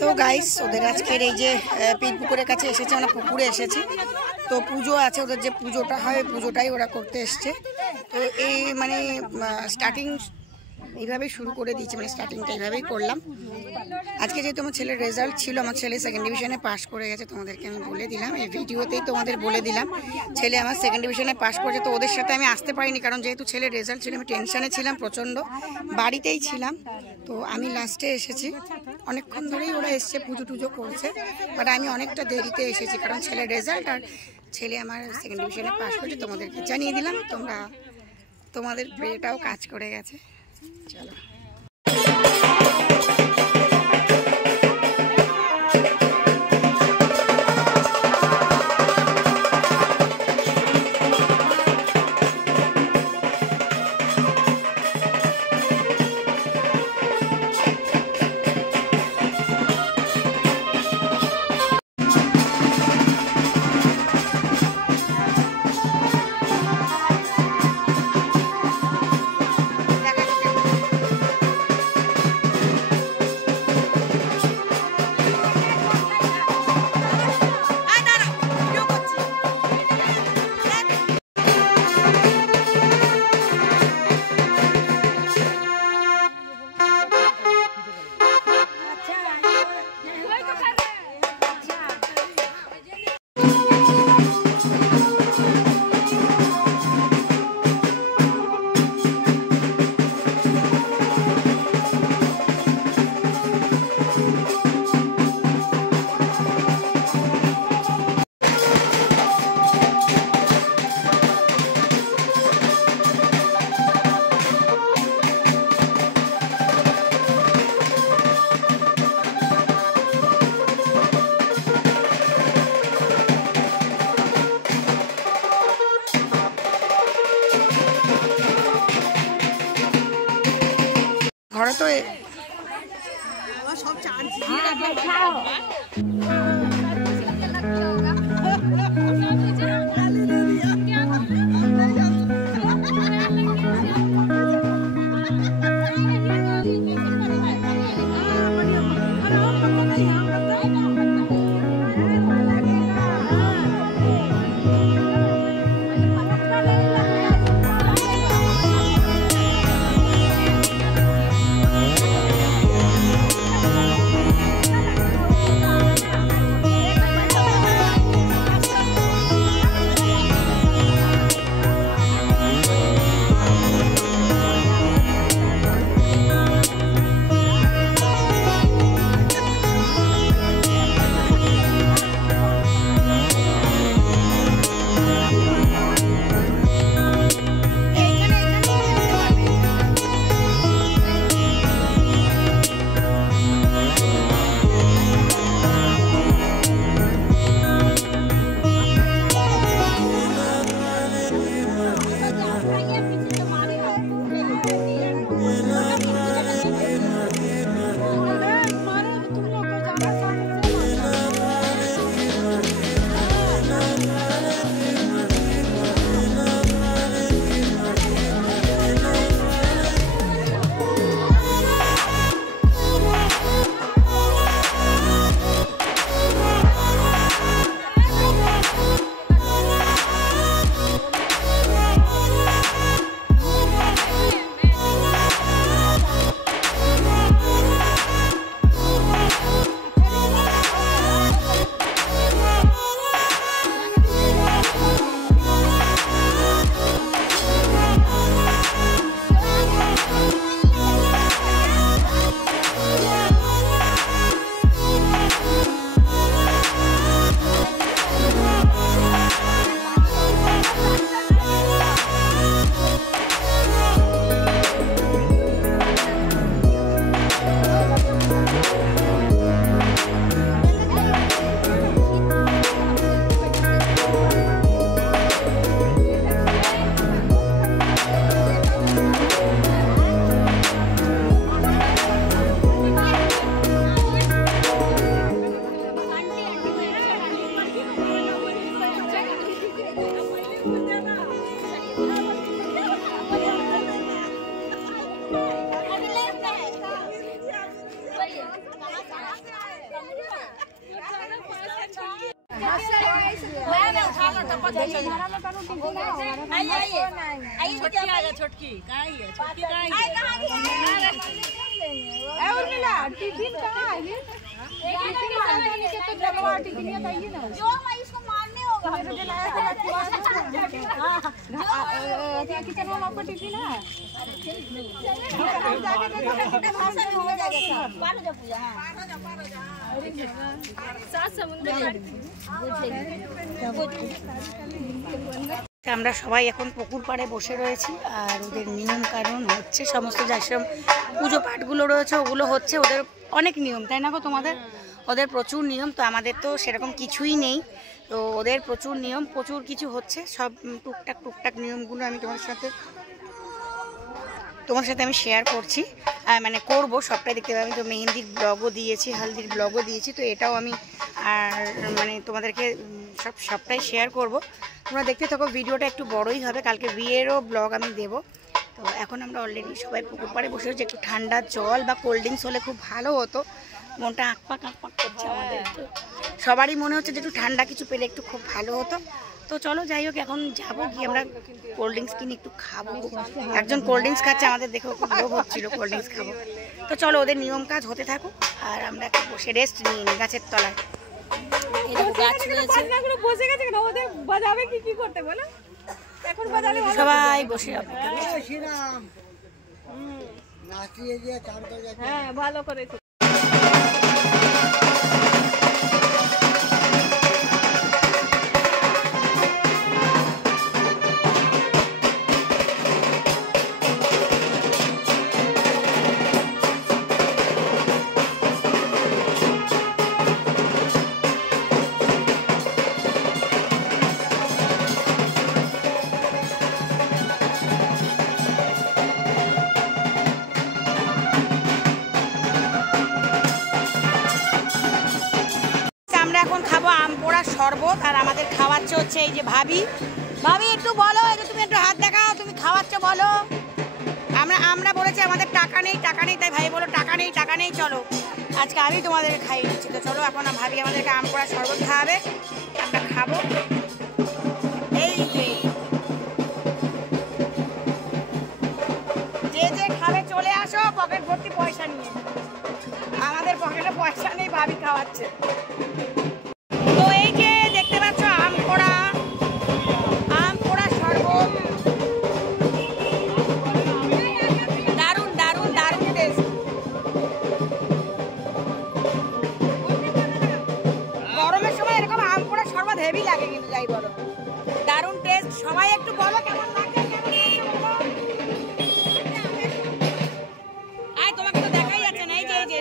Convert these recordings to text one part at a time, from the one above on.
So guys ওদের আজকের এই যে পিট পুকুরের কাছে এসেছে, আমরা পুকুরে এসেছি। তো পুজো আছে, ওদের যে পুজোটা হয় পুজোটাই ওরা করতে এসছে। তো এই মানে স্টার্টিং এইভাবেই শুরু করে দিয়েছি, মানে স্টার্টিংটা এইভাবেই করলাম। আজকে যেহেতু আমার ছেলের রেজাল্ট ছিল, আমার ছেলে সেকেন্ড ডিভিশনে পাস করে গেছে, তোমাদেরকে আমি বলে দিলাম এই ভিডিওতেই, তোমাদের বলে দিলাম ছেলে আমার সেকেন্ড ডিভিশনে পাস করেছে। তো ওদের সাথে আমি আসতে পারিনি, কারণ যেহেতু ছেলের রেজাল্ট ছিল আমি টেনশানে ছিলাম প্রচণ্ড, বাড়িতেই ছিলাম। তো আমি লাস্টে এসেছি, অনেকক্ষণ ধরেই ওরা এসছে, পুজো টুজো করছে, বাট আমি অনেকটা দেরিতে এসেছি কারণ ছেলের রেজাল্ট আর ছেলে আমার সেকেন্ড ডিভিশনে পাস করেছে, তোমাদেরকে জানিয়ে দিলাম। তোমাদের প্রেটাও কাজ করে গেছে। চলো ঘরে তো সব চার্জ छोटकी टिफिन कहाँ है? जो इसको मारने होगा किचन में आपको टिफिन है। আমরা সবাই এখন পুকুর পাড়ে বসে রয়েছি আর ওদের নিয়ম কানুন হচ্ছে, সমস্ত যেসব পুজো পাঠগুলো রয়েছে ওগুলো হচ্ছে। ওদের অনেক নিয়ম, তাই না গো তোমাদের? ওদের প্রচুর নিয়ম, তো আমাদের তো সেরকম কিছুই নেই। তো ওদের প্রচুর নিয়ম, প্রচুর কিছু হচ্ছে। সব টুকটাক নিয়মগুলো আমি তোমার সাথে আমি শেয়ার করছি, মানে করব, সবটাই দেখতে পাবে। তো মেহেন্দির ব্লগও দিয়েছি, হালদির ব্লগও দিয়েছি, তো এটাও আমি আর মানে তোমাদেরকে সবটাই শেয়ার করব। তোমরা দেখতে থাকো, ভিডিওটা একটু বড়ই হবে, কালকে বিয়েরও ব্লগ আমি দেব। তো এখন আমরা অলরেডি সবাই পুকুর পাড়ে বসে হচ্ছে। একটু ঠান্ডা জল বা কোল্ড ড্রিঙ্কস হলে খুব ভালো হতো, মনটা আঁকপাক করছে আমাদের। তো সবারই মনে হচ্ছে যে একটু ঠান্ডা কিছু পেলে একটু খুব ভালো হতো। তো চলো যাই হোক, এখন যাবো কি আমরা কোল্ড ড্রিঙ্কস কিনে একটু খাবো। একজন কোল্ড ড্রিঙ্কস খাচ্ছে, আমাদের দেখেও খুব লোভ হচ্ছিল কোল্ড ড্রিঙ্কস খাবো। তো চলো ওদের নিয়ম কাজ হতে থাকুক আর আমরা একটু বসে রেস্ট নিয়ে নিই গাছের তলায়। সবাই বসে ভালো করেছে। এখন খাবো আম পোড়া শরবত, আর আমাদের খাওয়াচ্ছে হচ্ছে এই যে ভাবি একটু বলো, এই যে তুমি একটু হাত দেখাও, তুমি খাওয়াচ্ছ বলো। আমরা বলেছি আমাদের টাকা নেই, তাই ভাই বলো টাকা নেই চলো আজকে আমি তোমাদের খাইয়ে দিচ্ছি। তো চলো এখন ভাবি আমাদেরকে আম পোড়া শরবত খাওয়াবে, আমরা খাবো। এই যে খাবে চলে আসো, পকেট ভর্তি পয়সা নিয়ে। আমাদের পকেটে পয়সা নেই, ভাবি খাওয়াচ্ছে। তো এই যে দেখতে পাচ্ছ আম পোড়া শরবত, দারুণ টেস্ট। গরমের সময় এরকম আম পোড়া শরবত হেভি লাগে, কিন্তু যাই বলো দারুণ টেস্ট। সবাই একটু বলো কেমন লাগে। তোমাকে তো দেখাই যাচ্ছে না। এই যে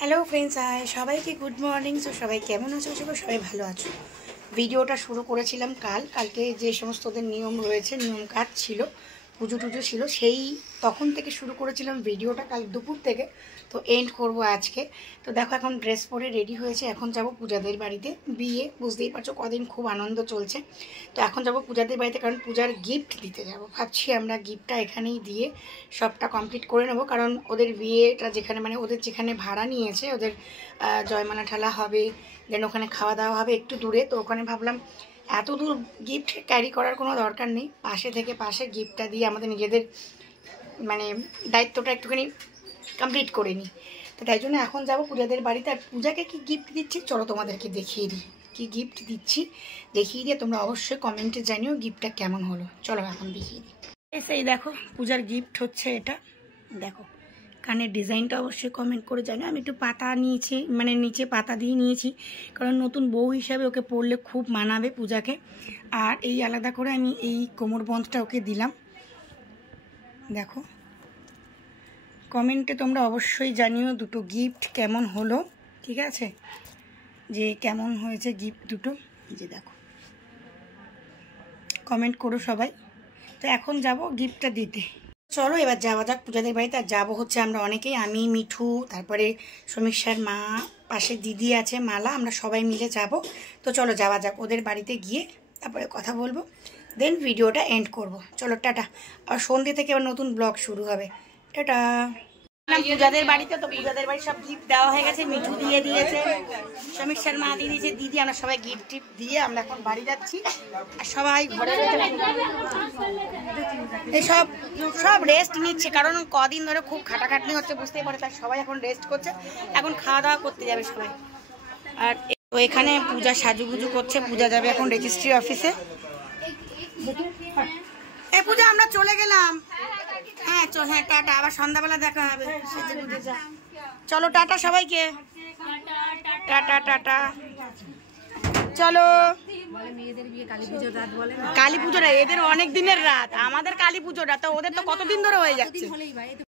হ্যালো ফ্রেন্ডস, সবাইকে গুড মর্নিং। তো সবাই কেমন আছো? সবাই ভালো আছো। ভিডিওটা শুরু করেছিলাম কালকে যে সমস্ত ওদের নিয়ম রয়েছে, নিয়ম কাজ ছিল, পুজো টুজো ছিল, সেই তখন থেকে শুরু করেছিলাম ভিডিওটা, কাল দুপুর থেকে। তো এন্ড করব আজকে। তো দেখো এখন ড্রেস পরে রেডি হয়েছে, এখন যাব পূজাদের বাড়িতে। বিয়ে বুঝতেই পারছো, কদিন খুব আনন্দ চলছে। তো এখন যাব পূজাদের বাড়িতে, কারণ পূজার গিফট দিতে যাব। ভাবছি আমরা গিফটটা এখানেই দিয়ে সবটা কমপ্লিট করে নেব, কারণ ওদের বিয়েটা যেখানে মানে ওদের যেখানে ভাড়া নিয়েছে, ওদের জয়মালা ঠালা হবে, দেন ওখানে খাওয়া দাওয়া হবে একটু দূরে। তো ওখানে ভাবলাম এত দূর গিফট ক্যারি করার কোনো দরকার নেই, পাশে গিফটটা দিয়ে আমাদের নিজেদের মানে দায়িত্বটা একটুখানি কমপ্লিট করে নিই। তো তাই জন্য এখন যাবো পূজাদের বাড়িতে। আর পূজাকে কি গিফট দিচ্ছি চলো তোমাদেরকে দেখিয়ে দিই, কি গিফট দিচ্ছি দেখিয়ে দিয়ে তোমরা অবশ্যই কমেন্টে জানিও গিফটটা কেমন হলো। চলো এখন দেখিয়ে দিই। এই দেখো পূজার গিফট হচ্ছে এটা, দেখো কানের ডিজাইনটা অবশ্যই কমেন্ট করে জানো। আমি একটু পাতা নিয়েছি, মানে নিচে পাতা দিয়ে নিয়েছি, কারণ নতুন বউ হিসাবে ওকে পরলে খুব মানাবে পূজাকে। আর এই আলাদা করে আমি এই কোমর বন্ধটা ওকে দিলাম। দেখো কমেন্টে তোমরা অবশ্যই জানিও দুটো গিফট কেমন হলো, ঠিক আছে, যে কেমন হয়েছে গিফট দুটো। যে দেখো কমেন্ট করো সবাই। তো এখন যাব গিফটটা দিতে। চলো এবার যাওয়া যাক পূজাদের বাড়িতে। আর যাবো হচ্ছে আমরা অনেকেই, আমি, মিঠু, তারপরে সমীক্ষার মা, পাশে দিদি আছে মালা, আমরা সবাই মিলে যাব। তো চলো যাওয়া যাক, ওদের বাড়িতে গিয়ে তারপরে কথা বলবো, দেন ভিডিওটা এন্ড করব। চলো টাটা। আর সন্ধ্যে থেকে আবার নতুন ব্লগ শুরু হবে। টাটা। পূজাদের বাড়িতে, তো পূজাদের বাড়ি সব গিফট দেওয়া হয়ে গেছে, মিঠু দিয়ে দিয়েছে, সমীর শর্মা দিয়ে দিয়েছে, দিদি, আমরা সবাই গিফট টিফট দিয়ে আমরা এখন বাড়ি যাচ্ছি। আর সবাই ঘরে এইসব সব রেস্ট নিচ্ছে, কারণ কদিন ধরে খুব খাটাখাটনি হচ্ছে, বুঝতেই পারে, তাই সবাই এখন রেস্ট করছে। এখন খাওয়া দাওয়া করতে যাবে সবাই। আর তো এখানে পূজা সাজুগুজু করছে, পূজা যাবে এখন রেজিস্ট্রি অফিসে। এই পূজা আমরা চলে গেলাম। হ্যাঁ হ্যাঁ, টাটা, আবার সন্ধ্যাবেলা দেখা হবে। চলো টাটা সবাইকে, টাটা টাটা। চলো, কালী পুজোটা এদের অনেক দিনের রাত, আমাদের কালী পুজোটা তো ওদের তো কতদিন ধরে হয়ে যাচ্ছে।